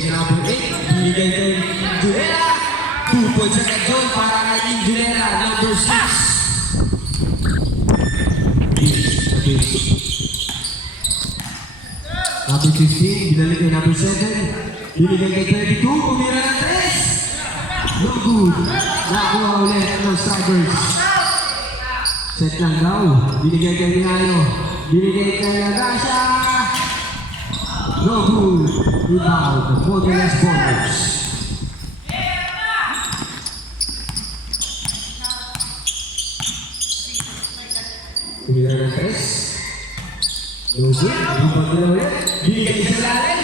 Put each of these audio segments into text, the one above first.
Binigay sa number 8. Binigay kay Junela. 2 points agad yun para kay Junela. Number 6. Number 15, binalik kay number 7. Binigay kay 22, pumira ng 3. No good. Nakuha ulit ng Strikers. Set lang daw. Binigay kay Minayo. Binigay kay Nagasha. No good. Rebound for the last ballers. Pumira ng 3. Lusin, rebound nila ulit. Binigay sa lalim.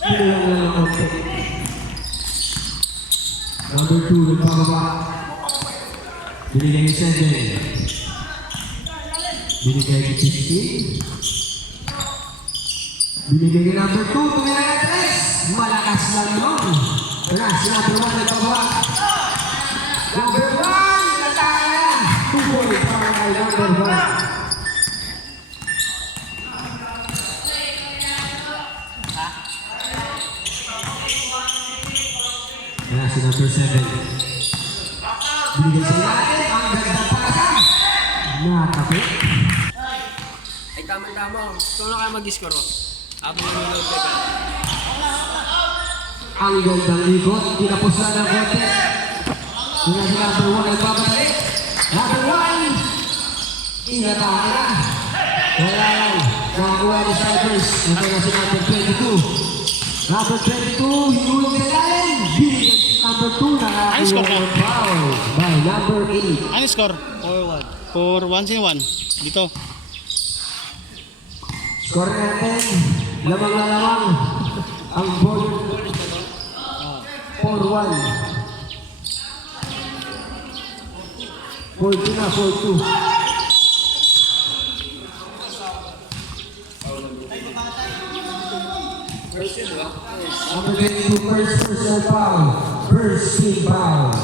Binulang lang ang konti. Number 2, nagpababa. Binigay ni 7. Binigay ni 15. Binigay ni number 2, tumira na 3. Malakas lang yun. Wala, si number 1 nagpababa. Number 1, nataya. 2 points para kay number 1. Yan, si number 7. Binigay sa ilalim. Ang ganda pasa. Nakapit. Ay, tama-tama. Ikaw na kayo mag-score. Habang nanonood ka. Ang gandang ikot. Tinapos na ng konti. Kaya si number 1 nagpapatalik. Number 1. Inatake na. Wala lang. Nakakuha ni Strikers. Ito na si number 22. Number 22. Hinulog sa ilalim. Binigay number 2 nakakuha ng foul by number 8. Ano score? 4-1. For 1-1. Dito. Score natin, lamang na lamang ang ball. 4-1. 4-2 na, 4-2. Number 22, first personal foul. First team foul.